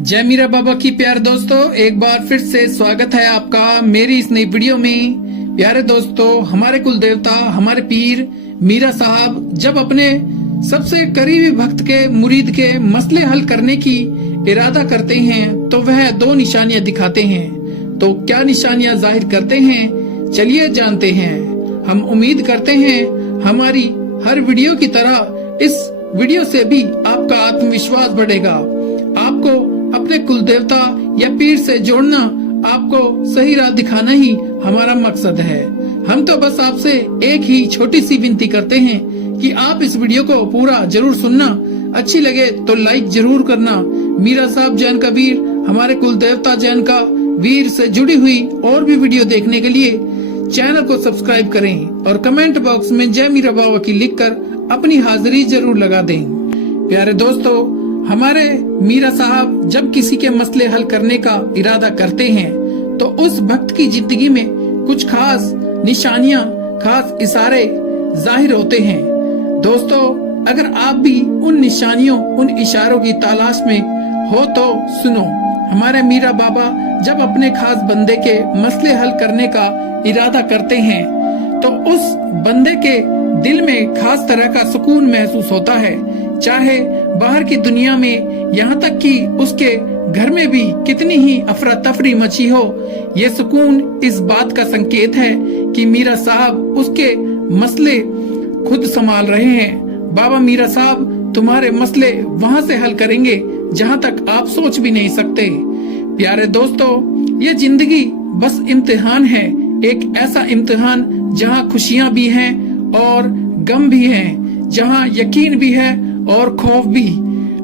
जय मीरा बाबा की प्यारे दोस्तों, एक बार फिर से स्वागत है आपका मेरी इस नई वीडियो में। प्यारे दोस्तों, हमारे कुल देवता हमारे पीर मीरा साहब जब अपने सबसे करीबी भक्त के मुरीद के मसले हल करने की इरादा करते हैं तो वह दो निशानियां दिखाते हैं। तो क्या निशानियां जाहिर करते हैं, चलिए जानते हैं। हम उम्मीद करते हैं हमारी हर वीडियो की तरह इस वीडियो से भी आपका आत्मविश्वास बढ़ेगा। आपको अपने कुल देवता या पीर से जोड़ना, आपको सही राह दिखाना ही हमारा मकसद है। हम तो बस आपसे एक ही छोटी सी विनती करते हैं कि आप इस वीडियो को पूरा जरूर सुनना, अच्छी लगे तो लाइक जरूर करना। मीरा साहब जैन का वीर, हमारे कुल देवता जैन का वीर से जुड़ी हुई और भी वीडियो देखने के लिए चैनल को सब्सक्राइब करें और कमेंट बॉक्स में जय मीरा बाबा की लिखकर अपनी हाजिरी जरूर लगा दें। प्यारे दोस्तों, हमारे मीरा साहब जब किसी के मसले हल करने का इरादा करते हैं तो उस भक्त की जिंदगी में कुछ खास निशानियां, खास इशारे जाहिर होते हैं। दोस्तों, अगर आप भी उन निशानियों, उन इशारों की तलाश में हो तो सुनो। हमारे मीरा बाबा जब अपने खास बंदे के मसले हल करने का इरादा करते हैं तो उस बंदे के दिल में खास तरह का सुकून महसूस होता है। चाहे बाहर की दुनिया में, यहाँ तक कि उसके घर में भी कितनी ही अफरा तफरी मची हो, ये सुकून इस बात का संकेत है कि मीरा साहब उसके मसले खुद संभाल रहे हैं। बाबा मीरा साहब तुम्हारे मसले वहाँ से हल करेंगे जहाँ तक आप सोच भी नहीं सकते। प्यारे दोस्तों, ये जिंदगी बस इम्तिहान है, एक ऐसा इम्तिहान जहाँ खुशियाँ भी हैं और गम भी हैं, जहाँ यकीन भी है और खौफ भी।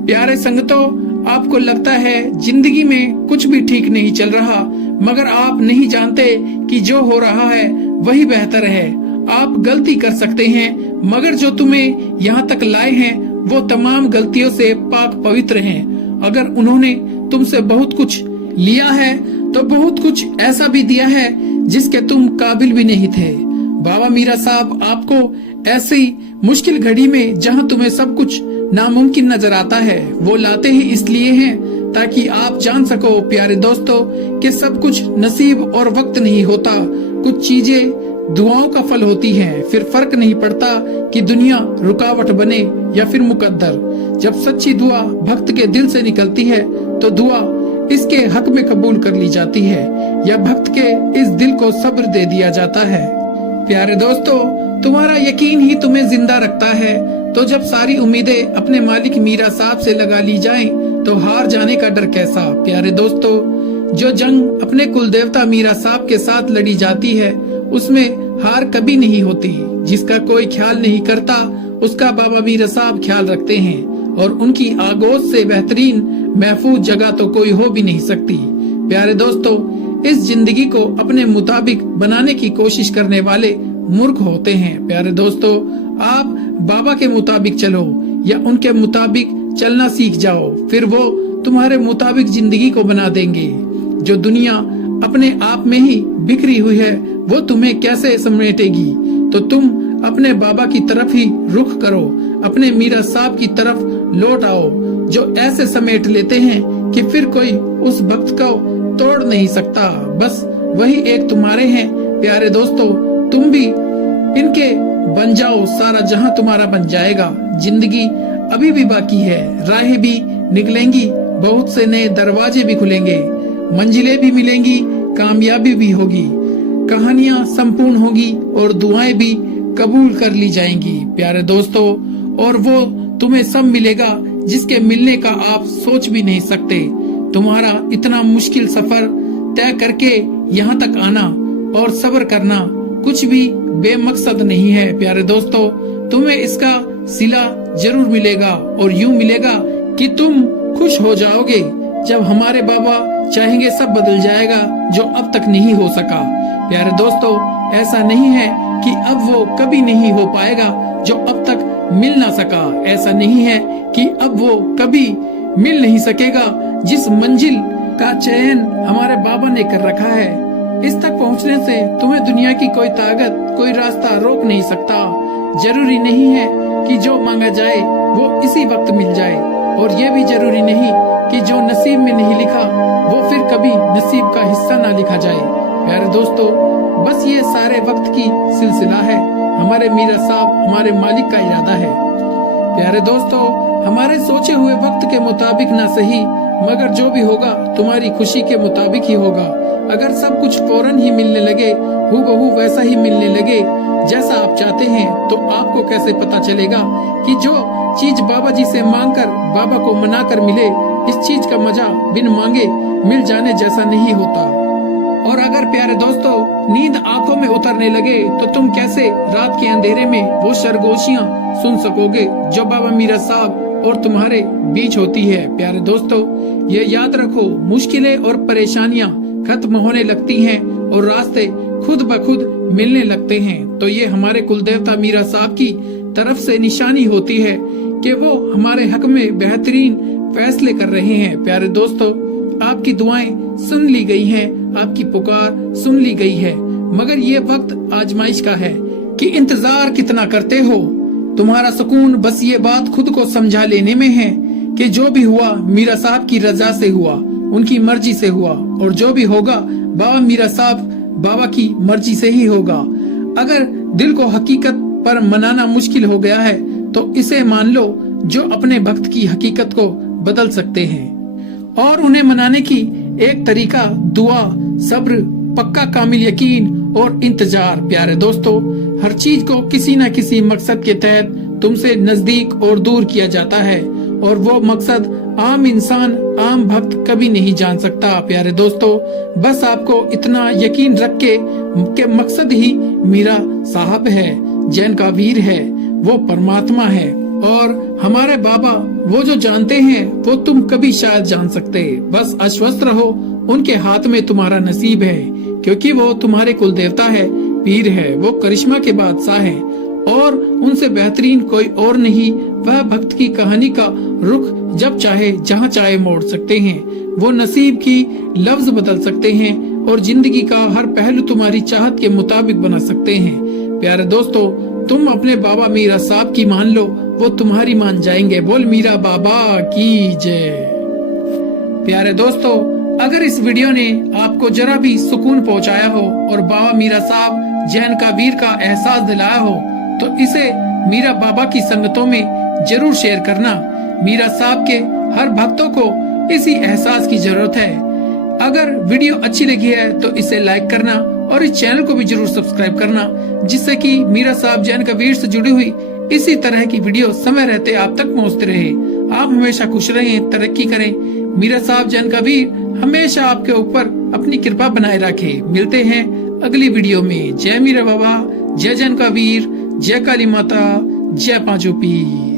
प्यारे संगतों, आपको लगता है जिंदगी में कुछ भी ठीक नहीं चल रहा, मगर आप नहीं जानते कि जो हो रहा है वही बेहतर है। आप गलती कर सकते हैं, मगर जो तुम्हें यहाँ तक लाए हैं वो तमाम गलतियों से पाक पवित्र हैं। अगर उन्होंने तुमसे बहुत कुछ लिया है तो बहुत कुछ ऐसा भी दिया है जिसके तुम काबिल भी नहीं थे। बाबा मीरा साहब आपको ऐसी मुश्किल घड़ी में जहां तुम्हें सब कुछ नामुमकिन नजर आता है, वो लाते ही इसलिए हैं ताकि आप जान सको प्यारे दोस्तों कि सब कुछ नसीब और वक्त नहीं होता। कुछ चीजें दुआओं का फल होती हैं। फिर फर्क नहीं पड़ता कि दुनिया रुकावट बने या फिर मुकद्दर। जब सच्ची दुआ भक्त के दिल से निकलती है तो दुआ इसके हक में कबूल कर ली जाती है या भक्त के इस दिल को सब्र दे दिया जाता है। प्यारे दोस्तों, तुम्हारा यकीन ही तुम्हें जिंदा रखता है। तो जब सारी उम्मीदें अपने मालिक मीरा साहब से लगा ली जाएं, तो हार जाने का डर कैसा। प्यारे दोस्तों, जो जंग अपने कुल देवता मीरा साहब के साथ लड़ी जाती है उसमें हार कभी नहीं होती। जिसका कोई ख्याल नहीं करता उसका बाबा मीरा साहब ख्याल रखते हैं और उनकी आगोश से बेहतरीन महफूज जगह तो कोई हो भी नहीं सकती। प्यारे दोस्तों, इस जिंदगी को अपने मुताबिक बनाने की कोशिश करने वाले मूर्ख होते हैं। प्यारे दोस्तों, आप बाबा के मुताबिक चलो या उनके मुताबिक चलना सीख जाओ, फिर वो तुम्हारे मुताबिक जिंदगी को बना देंगे। जो दुनिया अपने आप में ही बिखरी हुई है वो तुम्हें कैसे समेटेगी। तो तुम अपने बाबा की तरफ ही रुख करो, अपने मीरा साहब की तरफ लौट आओ, जो ऐसे समेट लेते हैं कि फिर कोई उस भक्त को तोड़ नहीं सकता। बस वही एक तुम्हारे हैं। प्यारे दोस्तों, तुम भी इनके बन जाओ, सारा जहां तुम्हारा बन जाएगा। जिंदगी अभी भी बाकी है, राहें भी निकलेंगी, बहुत से नए दरवाजे भी खुलेंगे, मंजिलें भी मिलेंगी, कामयाबी भी होगी, कहानियां संपूर्ण होगी और दुआएं भी कबूल कर ली जाएंगी। प्यारे दोस्तों, और वो तुम्हें सब मिलेगा जिसके मिलने का आप सोच भी नहीं सकते। तुम्हारा इतना मुश्किल सफर तय करके यहाँ तक आना और सब्र करना कुछ भी बेमकसद नहीं है। प्यारे दोस्तों, तुम्हें इसका सिला जरूर मिलेगा और यूं मिलेगा कि तुम खुश हो जाओगे। जब हमारे बाबा चाहेंगे सब बदल जाएगा जो अब तक नहीं हो सका। प्यारे दोस्तों, ऐसा नहीं है कि अब वो कभी नहीं हो पाएगा जो अब तक मिल ना सका। ऐसा नहीं है कि अब वो कभी मिल नहीं सकेगा जिस मंजिल का चयन हमारे बाबा ने कर रखा है। इस तक पहुंचने से तुम्हें दुनिया की कोई ताकत, कोई रास्ता रोक नहीं सकता। जरूरी नहीं है कि जो मांगा जाए वो इसी वक्त मिल जाए, और ये भी जरूरी नहीं कि जो नसीब में नहीं लिखा वो फिर कभी नसीब का हिस्सा ना लिखा जाए। प्यारे दोस्तों, बस ये सारे वक्त की सिलसिला है, हमारे मीरा साहब हमारे मालिक का इरादा है। प्यारे दोस्तों, हमारे सोचे हुए वक्त के मुताबिक ना सही, मगर जो भी होगा तुम्हारी खुशी के मुताबिक ही होगा। अगर सब कुछ फौरन ही मिलने लगे, हूबहू वैसा ही मिलने लगे जैसा आप चाहते हैं, तो आपको कैसे पता चलेगा कि जो चीज बाबा जी से मांगकर बाबा को मनाकर मिले, इस चीज का मजा बिन मांगे मिल जाने जैसा नहीं होता। और अगर प्यारे दोस्तों नींद आंखों में उतरने लगे, तो तुम कैसे रात के अंधेरे में वो सरगोशियां सुन सकोगे जो बाबा मीरा साहब और तुम्हारे बीच होती है। प्यारे दोस्तों, ये याद रखो, मुश्किलें और परेशानियां खत्म होने लगती हैं और रास्ते खुद ब खुद मिलने लगते हैं। तो ये हमारे कुलदेवता मीरा साहब की तरफ से निशानी होती है कि वो हमारे हक में बेहतरीन फैसले कर रहे हैं। प्यारे दोस्तों, आपकी दुआएं सुन ली गई हैं, आपकी पुकार सुन ली गई है, मगर ये वक्त आजमाइश का है कि इंतजार कितना करते हो। तुम्हारा सुकून बस ये बात खुद को समझा लेने में है कि जो भी हुआ मीरा साहब की रजा से हुआ, उनकी मर्जी से हुआ, और जो भी होगा बाबा मीरा साहब बाबा की मर्जी से ही होगा। अगर दिल को हकीकत पर मनाना मुश्किल हो गया है, तो इसे मान लो जो अपने भक्त की हकीकत को बदल सकते हैं। और उन्हें मनाने की एक तरीका दुआ, सब्र, पक्का कामिल यकीन और इंतजार। प्यारे दोस्तों, हर चीज को किसी न किसी मकसद के तहत तुमसे नजदीक और दूर किया जाता है, और वो मकसद आम इंसान, आम भक्त कभी नहीं जान सकता। प्यारे दोस्तों, बस आपको इतना यकीन रख के मकसद ही मीरा साहब है, जैन का वीर है, वो परमात्मा है, और हमारे बाबा वो जो जानते हैं वो तुम कभी शायद जान सकते। बस आश्वस्त रहो, उनके हाथ में तुम्हारा नसीब है, क्योंकि वो तुम्हारे कुल देवता है, पीर है, वो करिश्मा के बादशाह है, और उनसे बेहतरीन कोई और नहीं। वह भक्त की कहानी का रुख जब चाहे जहाँ चाहे मोड़ सकते हैं, वो नसीब की लफ्ज बदल सकते हैं, और जिंदगी का हर पहलू तुम्हारी चाहत के मुताबिक बना सकते हैं। प्यारे दोस्तों, तुम अपने बाबा मीरा साहब की मान लो, वो तुम्हारी मान जाएंगे। बोल मीरा बाबा की जय। प्यारे दोस्तों, अगर इस वीडियो ने आपको जरा भी सुकून पहुंचाया हो और बाबा मीरा साहब जैन का वीर का एहसास दिलाया हो, तो इसे मीरा बाबा की संगतों में जरूर शेयर करना। मीरा साहब के हर भक्तों को इसी एहसास की जरूरत है। अगर वीडियो अच्छी लगी है तो इसे लाइक करना और इस चैनल को भी जरूर सब्सक्राइब करना, जिससे कि मीरा साहब जैन का वीर से जुड़ी हुई इसी तरह की वीडियो समय रहते आप तक पहुंचते रहे। आप हमेशा खुश रहें, तरक्की करें। मीरा साहब जैन का वीर हमेशा आपके ऊपर अपनी कृपा बनाए रखे। मिलते हैं अगली वीडियो में। जय मीरा बाबा, जय जैन का वीर, जय काली माता, जय पांचों पीर।